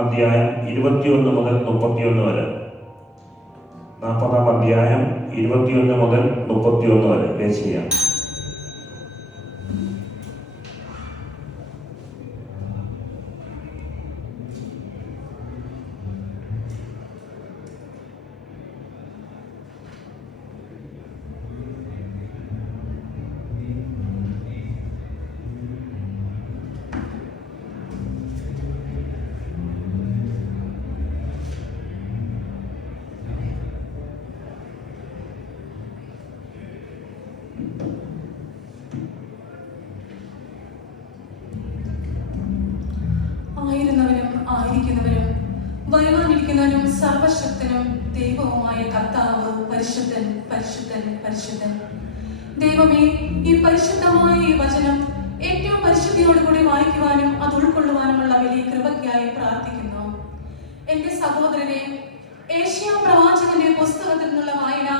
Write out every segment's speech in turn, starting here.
അധ്യായം 21 മുതൽ 31 വരെ. 40 അധ്യായം 21 മുതൽ 31 വരെ ചെയ്യാം. ആയിരുന്നവനും ആയിരിക്കുന്നവനും വരുവാനിരിക്കുന്നവനും സർവശക്തനും ദൈവവുമായ കർത്താവ് പരിശുദ്ധൻ, പരിശുദ്ധൻ, പരിശുദ്ധൻ. ദൈവമേ, ഈ പരിശുദ്ധമായ ഈ വചനം ഏറ്റവും പരിശുദ്ധിയോടുകൂടി വായിക്കുവാനും അത് ഉൾക്കൊള്ളുവാനുമുള്ള വലിയ കൃപയ്ക്കായി പ്രാർത്ഥിക്കുന്നു. എന്റെ സഹോദരനെ, ഏഷ്യാ പ്രവാചകന്റെ പുസ്തകത്തിൽ നിന്നുള്ള വായന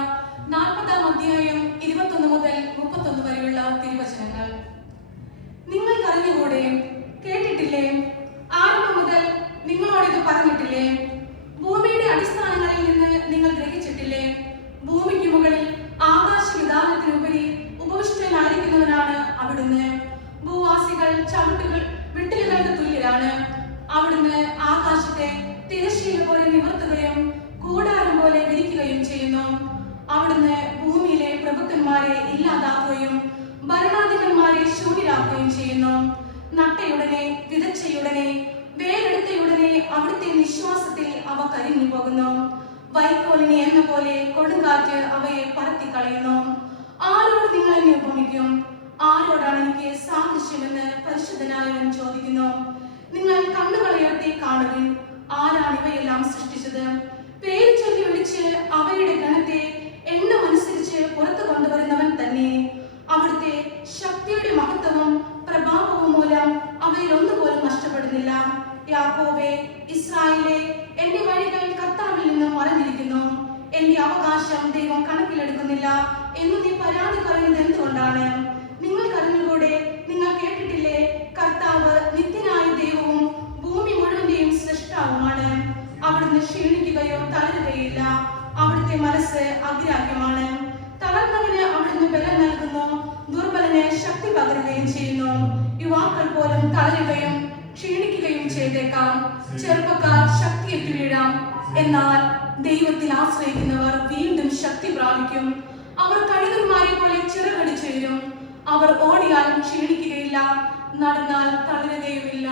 40 അധ്യായം 21 മുതൽ 31 വരെയുള്ള തിരുവചനങ്ങൾ. നിങ്ങൾ അറിഞ്ഞുകൂടെ? കേട്ടിട്ടില്ലേ? ആരംഭം മുതൽ നിങ്ങളോട് ഇത് പറഞ്ഞിട്ടില്ലേ? ഭൂമിയുടെ അടിസ്ഥാനങ്ങളിൽ നിന്ന് നിങ്ങൾ ഗ്രഹിച്ചിട്ടില്ലേ? ഭൂമിക്ക് മുകളിൽ ആകാശ വിധാനത്തിനുപരി ഉപവിഷ്ടനായിരിക്കുന്നവനാണ് അവിടുന്ന്. ഭൂവാസികൾ വിട്ടലുകൾക്ക് തുല്യരാണ്. അവിടുന്ന് ആകാശത്തെ തിരശ്ശീല പോലെ നിവർത്തുകയും കൂടാരം പോലെ വിരിക്കുകയും ചെയ്യുന്നു. അവിടുന്ന് ഭൂമിയിലെ പ്രഭുക്കന്മാരെ ഇല്ലാതാക്കുകയും ഭരണാധിപന്മാരെ ശൂന്യരാക്കുകയും ചെയ്യുന്നു. നട്ടയുടനെ, വിതച്ചയുടനെ, വേരെടുത്തയുടനെ അവിടുത്തെ നിശ്വാസത്തിൽ അവ കരിഞ്ഞു പോകുന്നു. വൈക്കോലിനെ എന്ന പോലെ കൊടുങ്കാറ്റ് അവയെ പറത്തിക്കളയുന്നു. ആരോട് നിങ്ങൾ എന്നെ ഉപമിക്കും? ആരോടാണ് എനിക്ക് സാദൃശ്യമെന്ന് പരിശുദ്ധനായവൻ ചോദിക്കുന്നു. നിങ്ങൾ കണ്ണുകളുയർത്തി കാണുവിൻ. ആരാണ് ഇവയെല്ലാം സൃഷ്ടിച്ചത്? പേര് ചൊല്ലി വിളിച്ച് അവയുടെ ഗണത്തെ എണ്ണമനുസരിച്ച് പുറത്തു കൊണ്ടുവരുന്നവൻ തന്നെ. അവിടുത്തെ ശക്തിയുടെ മഹത്വവും പ്രഭാവവും മൂലം അവയിൽ ഒന്നുപോലും നഷ്ടപ്പെടുന്നില്ല. യാക്കോബേ, ഇസ്രായേലേ, എന്റെ വഴികൾ കർത്താവിൽ നിന്ന് മറഞ്ഞിരിക്കുന്നു. എന്റെ അവകാശം ദൈവം കണക്കിലെടുക്കുന്നില്ല എന്ന് നീ പരാതി പറയുന്നത് എന്തുകൊണ്ടാണ്? നിങ്ങൾ അറിഞ്ഞുകൂടെ? നിങ്ങൾ കേട്ടിട്ടില്ലേ? കർത്താവ് നിത്യനായ ദൈവവും ഭൂമി മുഴുവന്റെയും സൃഷ്ടാവുമാണ്. അവിടുന്ന് ക്ഷീണിക്കുകയോ തളരുകയില്ല. അവിടുത്തെ മനസ്സ് അഗ്രാഹ്യമാണ്. തളർന്നവന് അവിടുന്ന് ബലം നൽകുന്നു, ദുർബലന് ശക്തി പകരുകയും ചെയ്യുന്നു. യുവാക്കൾ പോലും തളരുകയും ക്ഷീണിക്കുകയും ചെയ്തേക്കാം. ചെറുപ്പക്കാർ ശക്തിയേറ്റു വീഴാം. എന്നാൽ ദൈവത്തിൽ ആശ്രയിക്കുന്നവർ വീണ്ടും ശക്തി പ്രാപിക്കും. അവർ കഴുകന്മാരെ പോലെ ചിറകടിച്ചുയരും. അവർ ഓടിയാലും ക്ഷീണിക്കുകയില്ല, നടന്നാൽ തളരുകയുമില്ല.